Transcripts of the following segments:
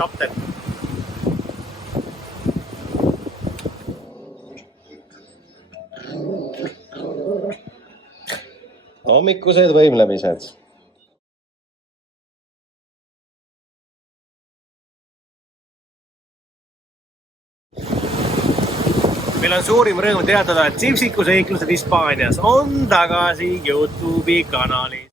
kapten. Hommikused võimlemised. Meil on suurim rõõm teatada, et Sipsiku seiklused Hispaanias on tagasi YouTube'i kanalis.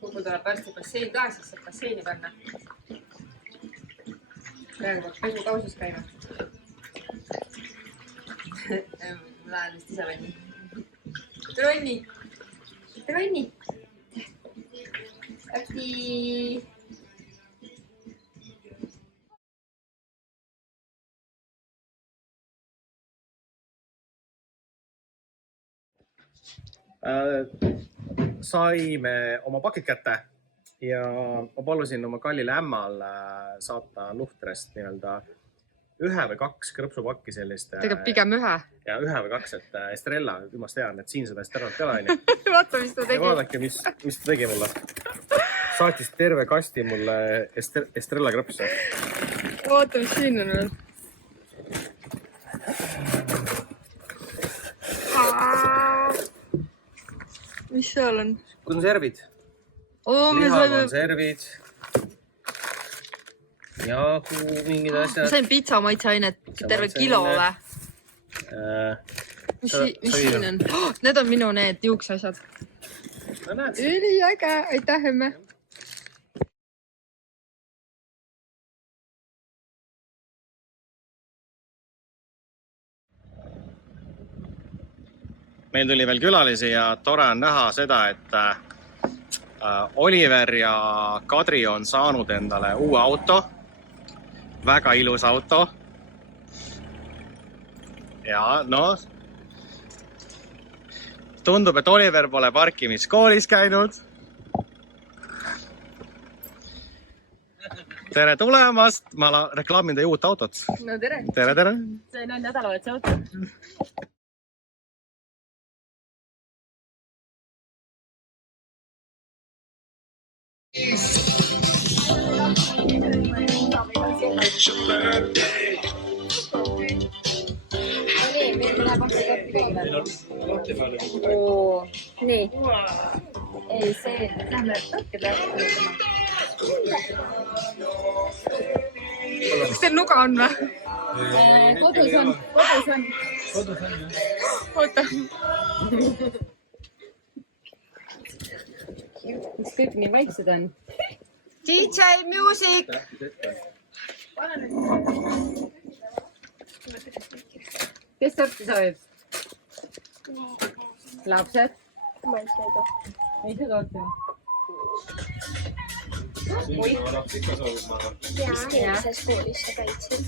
Kuhu tuleb varsti bassein ka, siis saab basseini panna. Praegu peab pesu kausus käima. Ma lähen vist ise venni. Tere Onni! Tere Onni! Äkki... Saime oma pakid kätte ja ma palusin oma kallile ämmal saata Luhtrest nii-öelda 1 või 2 krõpsupakki sellist. Tegelikult pigem 1. Ja 1 või 2, et Estrella, kui ma tean, et siin seda Estrellat ei ole. Vaata, mis ta tegi. Vaadake, mis ta tegi mulle. Saatis terve kasti mulle Estrella krõpse. Vaata, mis siin on veel. Mis seal on? Konservid. Lihakonservid. Jahu, mingid asjad. Sain pitsa maitseainet terve kilo või? Mis siin on? Need on minu need juukseasjad. Üli äge, aitäh, emme. Meil tuli veel külalisi ja tore on näha seda, et Oliver ja Kadri on saanud endale uue auto. Väga ilus auto. Ja tundub, et Oliver pole parkimiskoolis käinud. Tere tulemast! Ma reklaamin teie uut autot. No tere! Tere! See on nädalavahetuse auto. Nii. Ei, see, lähme tõkke peale. Kas teil nuga on või? Kodus on. Oota. Mis kõik nii vaiksed on? DJ Music! Kes sorti soovib? Lapsed? Ma ei seda. Ei seda sorti? Jaa, eelmises koolis sa käitsid.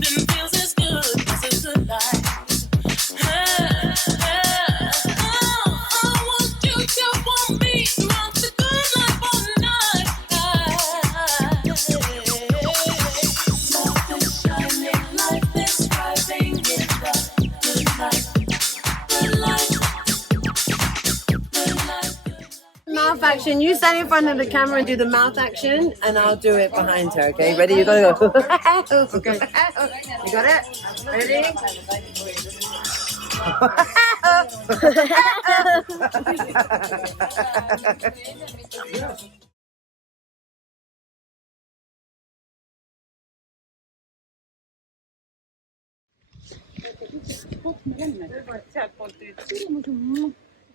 Nothing feels as good as a good life. Mouth action. You stand in front of the camera and do the mouth action, and I'll do it behind her. Okay, ready? You gotta go. Okay, you got it. Ready?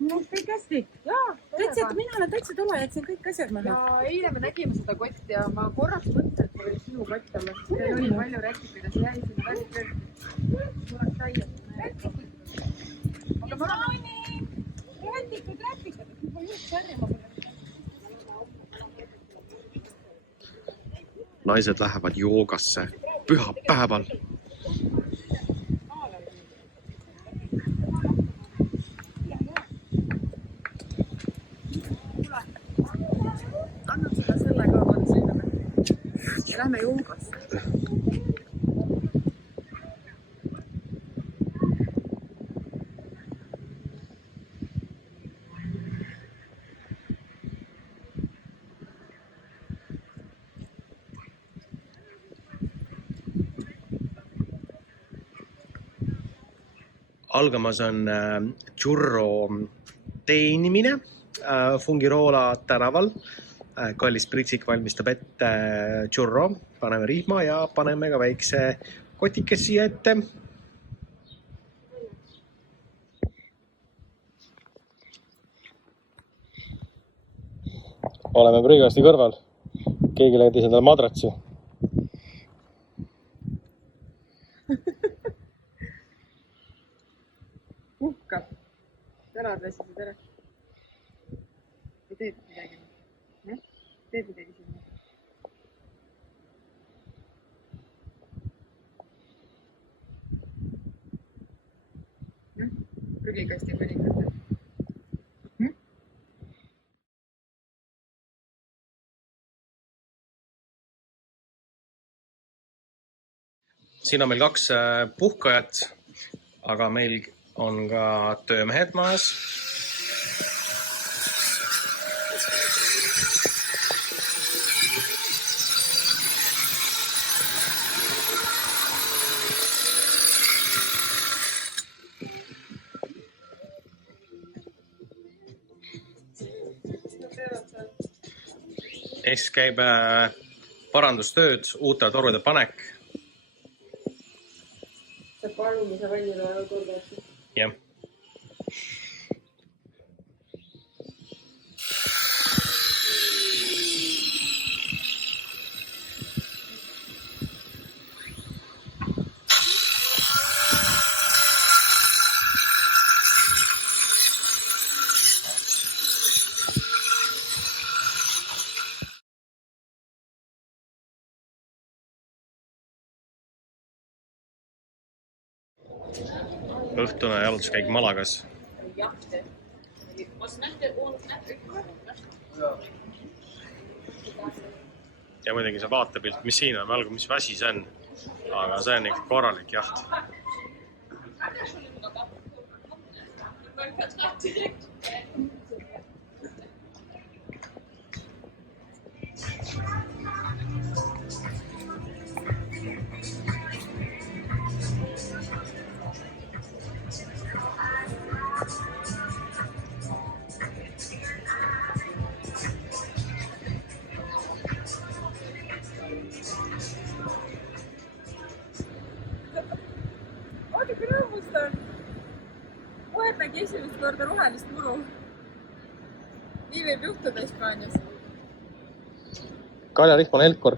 Kõik hästi. Jaa, täitsa, mina olen täitsa tule, et siin kõik asjad näha. Eile me nägime seda kotti ja ma korraks mõtlesin, et ma võin sinu kott olla. Seal oli palju rätikuid ja see jäi sinna välitööd. Tuleks täiesti. Aga ma arvan, Rätikud. Ma just särjama. Naised lähevad joogasse pühapäeval. annan seda selle ka võtsime. Ja lähme joogasse. Algamas on churro teenimine Fungirola tänaval. Kallis Pritsik valmistab ette churro. Paneme rihma ja paneme ka väikse kotikese siia ette. Oleme prügikasti kõrval. Keegi leidis endale madratsi. Puhkab. Tänad väsisid ära. Või teed midagi? Teed midagi sinna? Prügikasti mõnikord. Siin on meil 2 puhkajat, aga meil on ka töömehed majas. Ehk käib parandustööd, uute torude panek. See palumise vannile korda. Jah. Õhtune jalutuskäik Malagas. Ja muidugi see vaatepilt, mis siin on, välgu, mis väsi see on. Aga see on ikka korralik jaht. Oodike rõõmustan. Poed nägi esimest korda rohelist muru. Nii võib juhtuda Hispaanias. Kaljarihm on Elkor.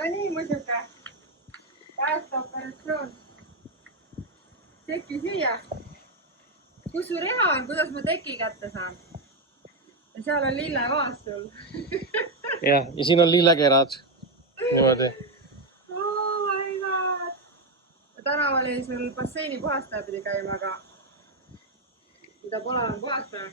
No nii muidugi. Päästeoperatsioon. Teki siia. Kus su reha on? Kuidas ma teki kätte saan? Ja seal on lillevaas sul. Ja siin on lillekerad. Niimoodi. Oh my god. Ja tänaval oli sul basseini puhastaja pidi käima, aga mida pole on puhastaja.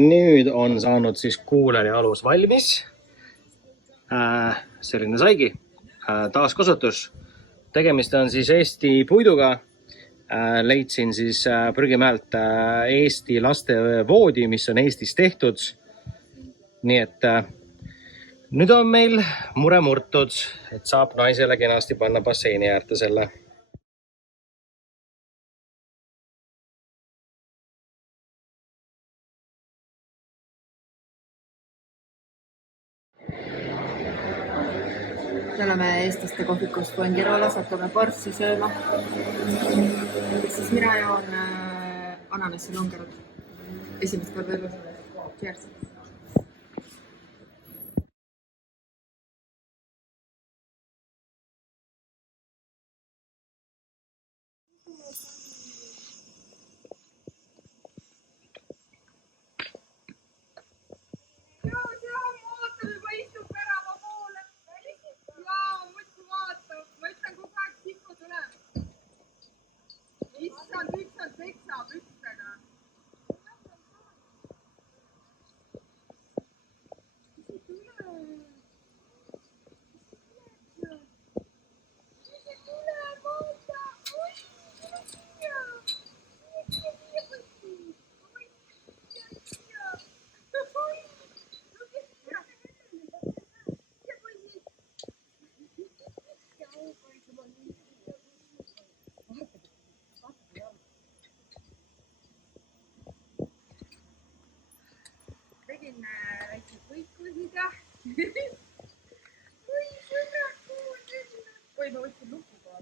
Nüüd on saanud siis kuulani alus valmis. Selline saigi. Taaskasutus. Tegemist on siis Eesti puiduga. Leidsin siis prügimäelt Eesti lastevoodi, mis on Eestis tehtud. Nii et nüüd on meil mure murtud, et saab naisele kenasti panna basseini äärte selle. Me oleme eestlaste kohvikus Fuengirolas, hakkame borssi sööma. Siis mina joon ananassi longerot. Esimest korda elus. Cheers! Tegin väikseid võikusid ja oi, ma võtsin luku kohe.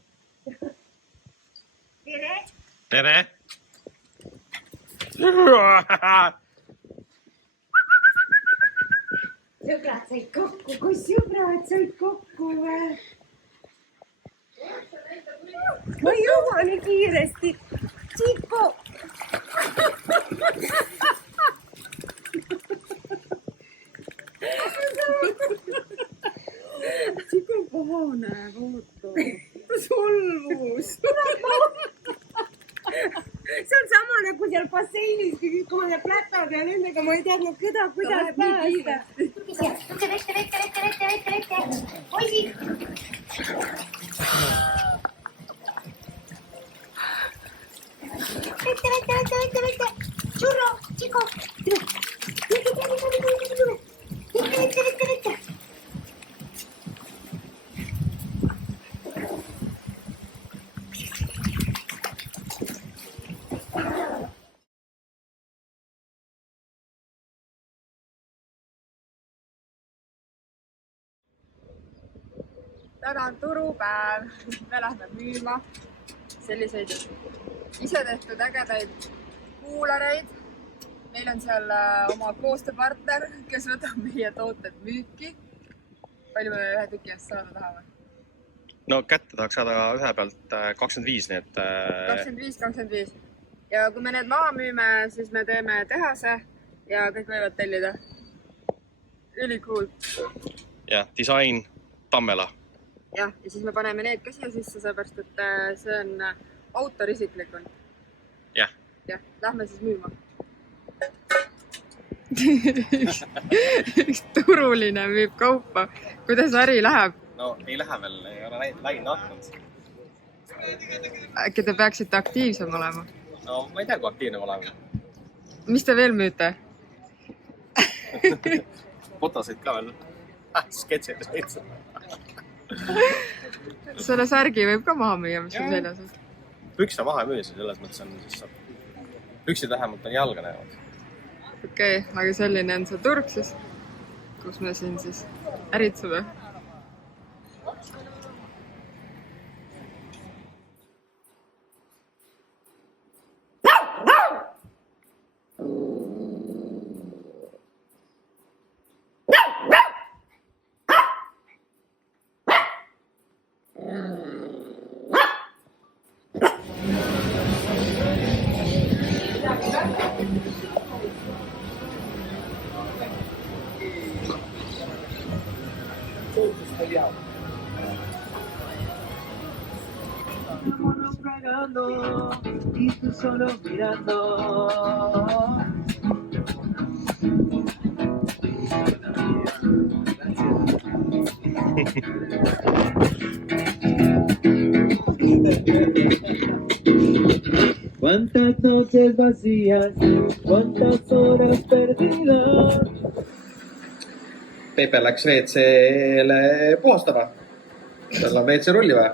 Tere! Tere! Sõbrad said kokku, kus sõbrad said kokku või? Ma ei jõua nii kiiresti. Tsiiku! seal basseinis, kui need plätad ja nendega ma ei teadnud, kuidas päästa. Vette. Poisid. Vette. Churro, chico. Vette. Täna on turupäev, me lähme müüma selliseid isetehtud ägedaid kuulareid. Meil on seal oma koostööpartner, kes võtab meie tooted müüki. Palju me ühe tüki eest saada tahame? No kätte tahaks saada ühe pealt 25, nii et... 25. Ja kui me need maha müüme, siis me teeme tehase ja kõik võivad tellida. Really cool. Ja, disain Tammela. Jah, ja siis me paneme need ka siia sisse, seepärast, et see on autorisiklikult. Jah. Jah, lähme siis müüma. Üks turuline müüb kaupa. Kuidas äri läheb? No ei lähe veel, ei ole läinud hakanud. Äkki te peaksite aktiivsem olema? No ma ei tea, kui aktiivne olema. Mis te veel müüte? Fotosid ka veel. Sketšid. Selle särgi võib ka maha müüa, mis on seljas. Pükse maha ei müü, selles mõttes on siis saab. Püksid vähemalt on jalga näevad. Okei, aga selline on see turg siis, kus me siin siis äritseme. Y tú solo mirando. Cuántas noches vacías, cuántas horas perdidas. Pepe läks WC-le puhastama. Tal on WC rulli või?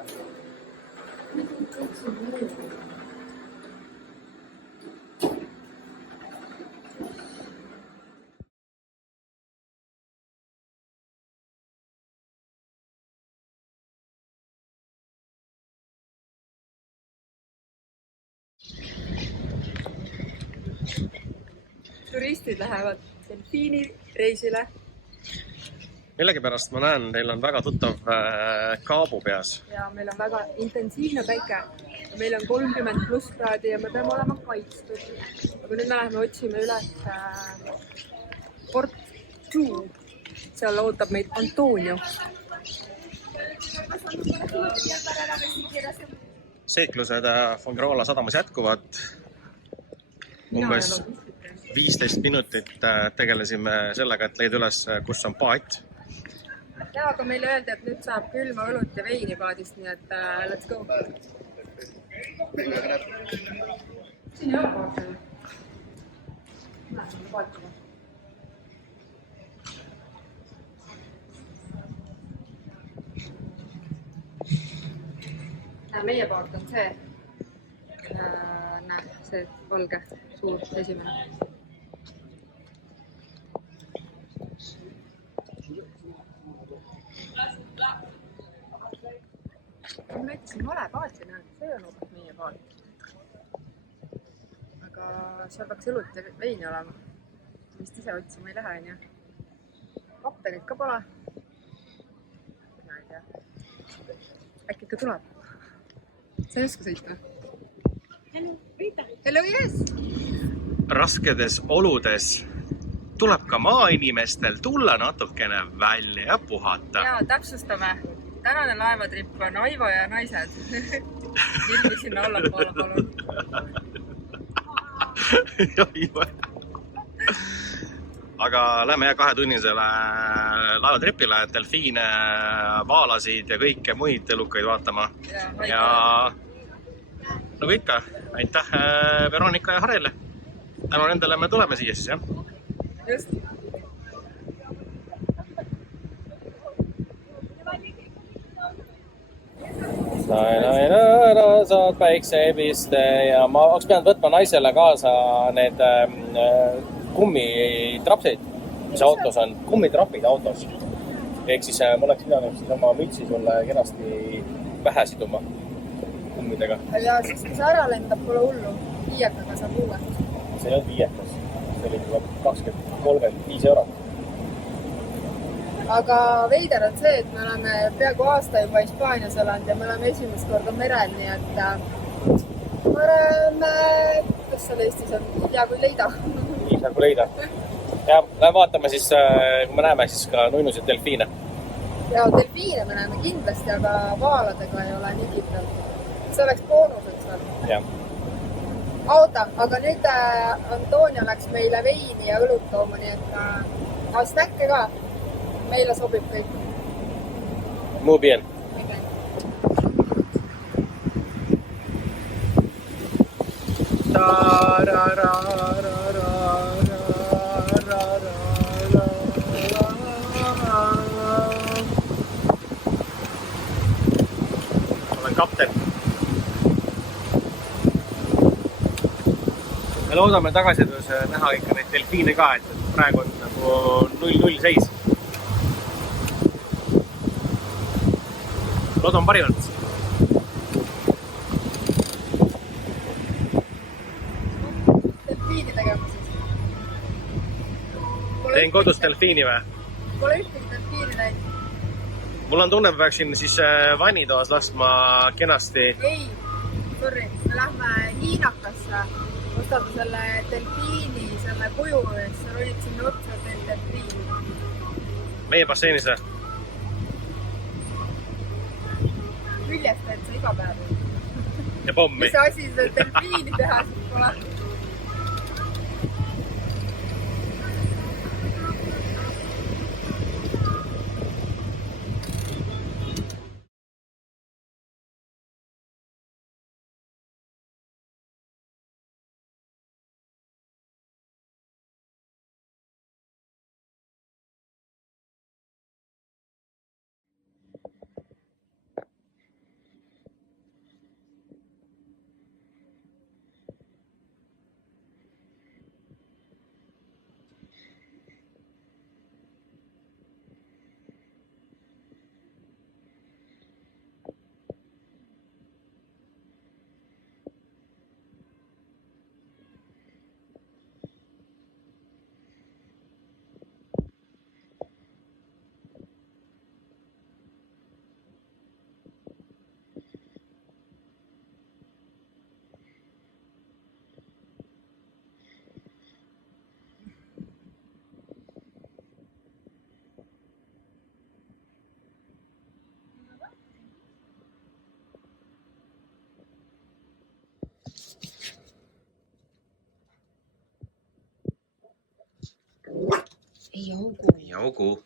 Turistid lähevad delfiinireisile. Millegipärast ma näen, neil on väga tuttav kaabu peas. Ja meil on väga intensiivne päike. Meil on 30+ kraadi ja me peame olema kaitstud. Aga nüüd me läheme otsime üles Port 2. Seal ootab meid Antonio. Seiklused Fuengirola sadamas jätkuvad. Umbes 15 minutit tegelesime sellega, et leida üles, kus on paat. Ja, aga meile öeldi, et nüüd saab külma õlut ja veini paadist, nii et let's go. Siin ei ole paat. Läheme paatile. Meie paat on see. Näe, see valge, suur, esimene. Ma näitasin vale paati, näed, see on hoopis meie paat. Aga seal peaks õlut ja veini olema. Vist ise otsima ei lähe, on ju. Kaptenit ka pole. Ma ei tea. Äkki ikka tuleb. Sa ei oska sõita? Hello, yes! Raskedes oludes tuleb ka maainimestel tulla natukene välja ja puhata. Ja, täpsustame. Tänane laevatripp on Aivo ja naised. Ilmi sinna allapoole palun. aga lähme 2-tunnisele laevatripile, delfiine, vaalasid ja kõike muid elukaid vaatama. Ja nagu ikka, aitäh Veronika ja Harele. Tänu nendele me tuleme siia siis, jah? Just. Saad päiksepiste ja ma oleks pidanud võtma naisele kaasa need kummitrapsid, mis autos on. Kummitrapid autos. Ehk siis ma oleks pidanud siis oma mütsi sulle kenasti pähe siduma kummidega. Ja siis, kui see ära lendab, pole hullu. Viiekaga saab uue. See ei olnud viiekas. See oli juba 20-35 eurot. Aga veider on see, et me oleme peaaegu aasta juba Hispaanias elanud ja me oleme esimest korda merel, nii et me oleme, kuidas seal Eestis on, Ilja kui leida. Ilja kui leida. Ja vaatame siis, kui me näeme siis ka nunnusid delfiine. Ja delfiine me näeme kindlasti, aga vaaladega ei ole nii kindel. See oleks boonuseks veel. Ja. Oota, aga nüüd Antonia läks meile veini ja õlut tooma, nii et snäkke ka. Meile sobib kõik. Muy bien. Olen kapten. Me loodame tagasitöös näha ikka neid delfiine ka, et praegu on nagu 0-0 seis. Loodan parimat. Delfiini tegema siis. Teen kodus delfiini või? Pole ühtegi delfiini näinud. Mul on tunne, et peaksin siis vannitoas laskma kenasti. Ei, sorry, me lähme Hiinakasse. Ostame selle delfiini, selle kuju ees. Sa ronid sinna otsa teil delfiini. Meie basseinis või? Küljest teed sa iga päev. Ja pommi. Mis asi see delfiini teha siis pole? Ei augu. Ei augu.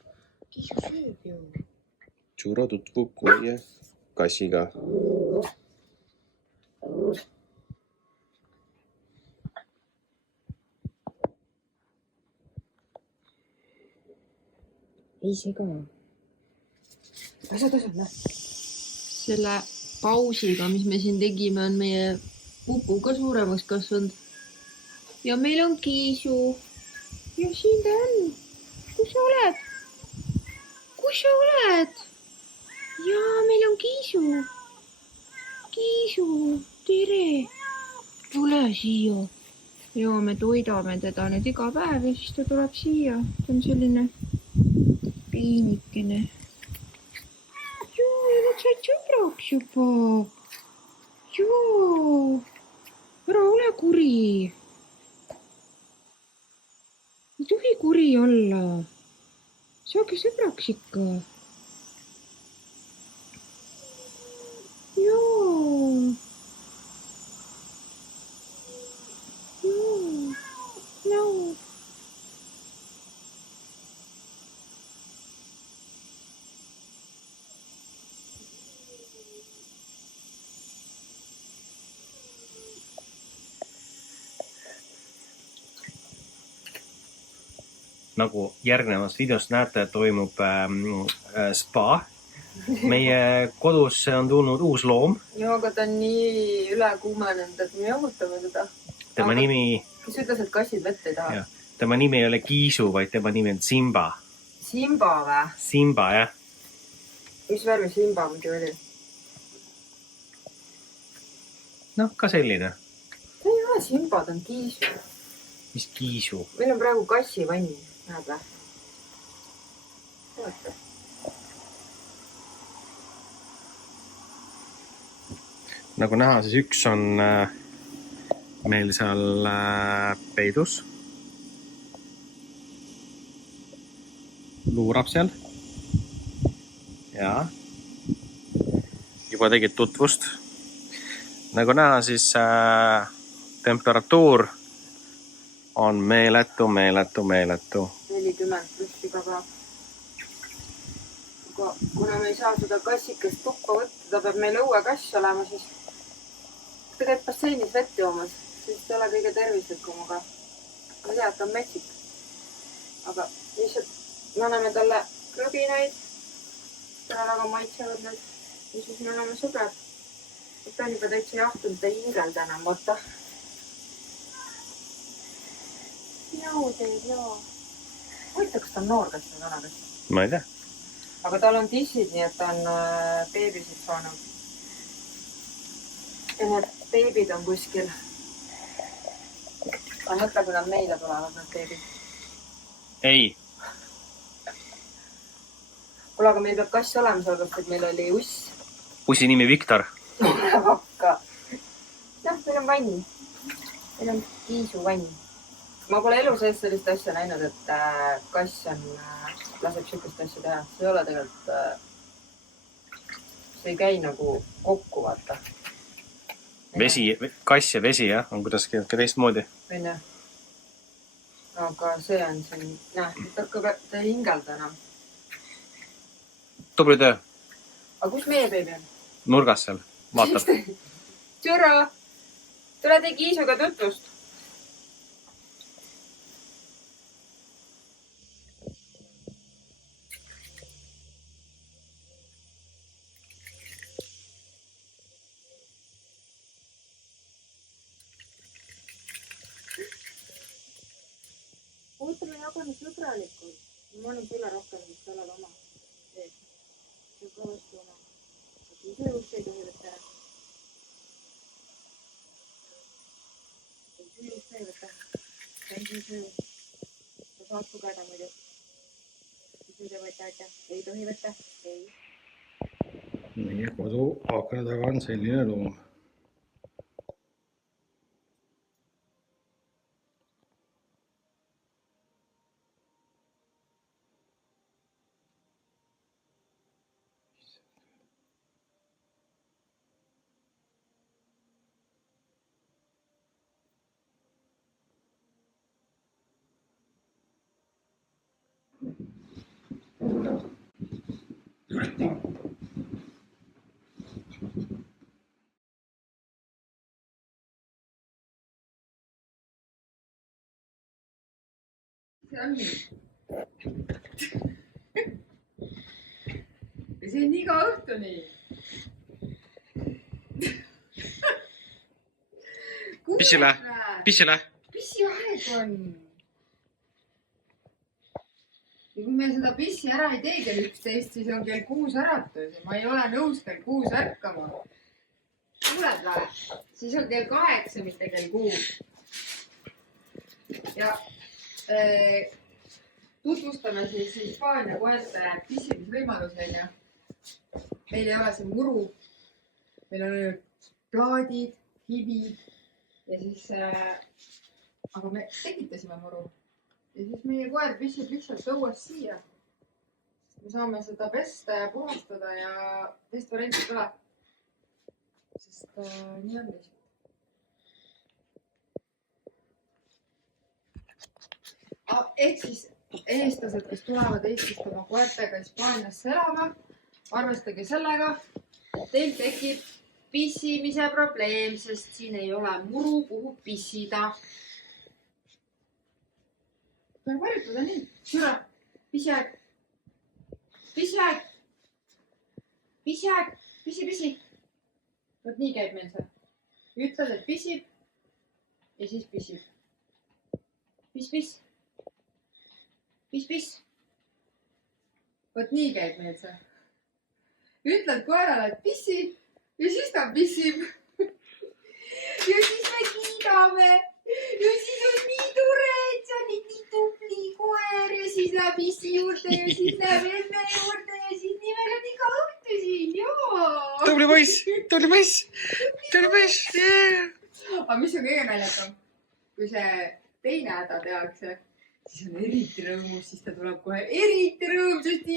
Kiisu sööb ju. Churro tutvub meie kassiga. Ei sega. Asad, näe. Selle pausiga, mis me siin tegime, on meie pupu ka suuremaks kasvanud. Ja meil on Kiisu. Ja siin ta on. Kus sa oled? Kus sa oled? Ja meil on Kiisu. Kiisu, tere. Tule siia. Ja me toidame teda nüüd iga päev ja siis ta tuleb siia. Ta on selline peenikene. Joo, nad said sõbraks juba. Joo, ära ole kuri. Ei tohi kuri olla. Saage sõbraks ikka. Joo. Joo. nagu järgnevas videos näete, toimub spa. Meie kodusse on tulnud uus loom. Joo, aga ta on nii üle kuumenenud, et me jahutame teda. Tema nimi... Kes ütles, et kassid vett ei taha? Tema nimi ei ole Kiisu, vaid tema nimi on Simba. Simba või? Simba, jah. Mis värvi Simba muidu oli? Noh, ka selline. Ta ei ole Simba, ta on Kiisu. Mis Kiisu? Meil on praegu kassivann, näed või? Vaata. Nagu näha, siis üks on meil seal peidus. Luurab seal. Ja. Juba tegid tutvust. Nagu näha, siis temperatuur on meeletu. 40 pluss juba ka. Kuna me ei saa seda kassikest tuppa võtta, ta peab meil õue kass olema, siis ta käib basseinis vett joomas, siis ta ei ole kõige tervislikum, aga ma tea, et ta on metsik. Aga lihtsalt me anname talle krõbinaid, talle väga maitsevad need ja siis me anname sõbrad. Ta on juba täitsa jahtunud, ta ei hingelda enam, vaata. Joo teeb, joo. Huvita, kas ta on noor kass või vana kass? Ma ei tea. Aga tal on tissid, nii et ta on beebisid saanud. Ja need beebid on kuskil. Ma mõtlen, kui nad meile tulevad, need beebid. Ei. Kuule, aga meil peab kass olema, sellepärast, et meil oli uss. Ussi nimi Viktor. Vakka. Jah, meil on vann. Meil on Kiisu vann. Ma pole elu sees sellist asja näinud, et kass laseb sükust asja teha. See ei ole tegelikult, see ei käi nagu kokku, vaata. Vesi, kass ja vesi, jah? On kuidagi ka teistmoodi? Võin jah. Aga see on siin, ta ei hingelda enam. Tubli töö. Aga kus meie beebi on? Nurgas seal, vaatab. Tšurro, tule tee Kiisuga tutvust. Ootame jagame sõbralikult. Ma olen külla rohkem, mis sa oled oma. See on kõvasti oma. See just ei tohi võtta ära. See just ei võtta. See on. Sa saad sugeda muidu. See ei võtta, äkki. Ei tohi võtta. Ei. Meie kodu akna taga on selline loom. See on nii. Ja see on iga õhtu nii. Pissile. Pissiaeg on. Ja kui me seda pissi ära ei tee kell 11, siis on kell 6 äratus ja ma ei ole nõus kell 6 ärkama. Kuuled või? Siis on kell 8, mitte kell 6. Ja tutvustame siis Hispaania koerte pissimisvõimalusel. Meil ei ole see muru. Meil on plaadid, kivid ja siis... Aga me tekitasime muru. Ja siis meie koer pissib lihtsalt õues siia. Me saame seda pesta ja puhastada ja teist varianti tuleb. Sest nii on lihtsalt. Ehk siis eestlased, kes tulevad Eestist oma koertega Hispaaniasse elama, arvestage sellega, et teil tekib pissimise probleem, sest siin ei ole muru, kuhu pissida. tuleb harjutada nii. Türa, pisjääg. Pisjääg. Pisjääg. Pisi. Vot nii käib meil see. Ütled, et pisib ja siis pisib. Pis. Pis. Vot nii käib meil see. Ütled koerale, et pissi ja siis ta pissib. Ja siis me kiidame. Ja siis on nii tore, et sa olid nii tubli koer ja siis läheb issi juurde ja siis läheb enne juurde ja siis nii meil on iga õhtu siin, joo. Tubli poiss, yeah. Aga mis on kõige naljakam? Kui see teine häda tehakse, siis on eriti rõõmus, siis ta tuleb kohe eriti rõõmsasti.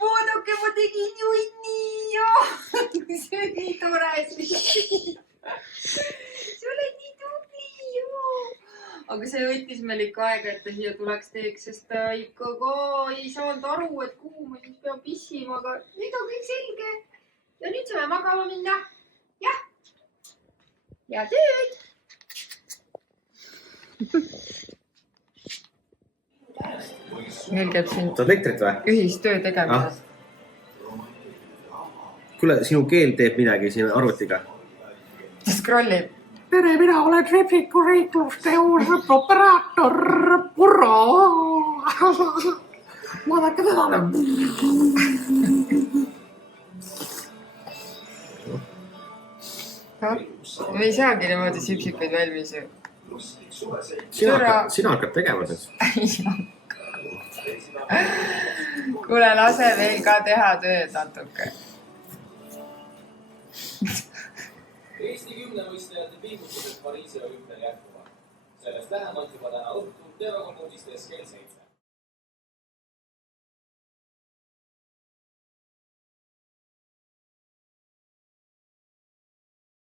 Vaadake, ma tegin ju nii, joo. See on nii tore. Sa oled nii tubli, joo. Aga see võttis meil ikka aega, et ta siia tuleks teeks, sest ta ikka ka ei saanud aru, et kuhu ma siis pean pissima, aga nüüd on kõik selge. Ja nüüd saame magama minna. Jah. Ja tööd. Meil käib siin Saad elektrit või? ühistöö tegemine. Kuule, sinu keel teeb midagi siin arvutiga. Scrollib. Tere, mina olen Repliku riikluste uus operaator Purro. Vaadake teda. Me ei saagi niimoodi sipsikaid valmis ju. Sina hakkad tegema nüüd. Kuule, lase meil ka teha tööd natuke. Eesti 10 võistlejate pingutused Pariisi olümpial jätkuvad. Sellest lähemalt juba täna õhtul TV3 uudistes kell 7.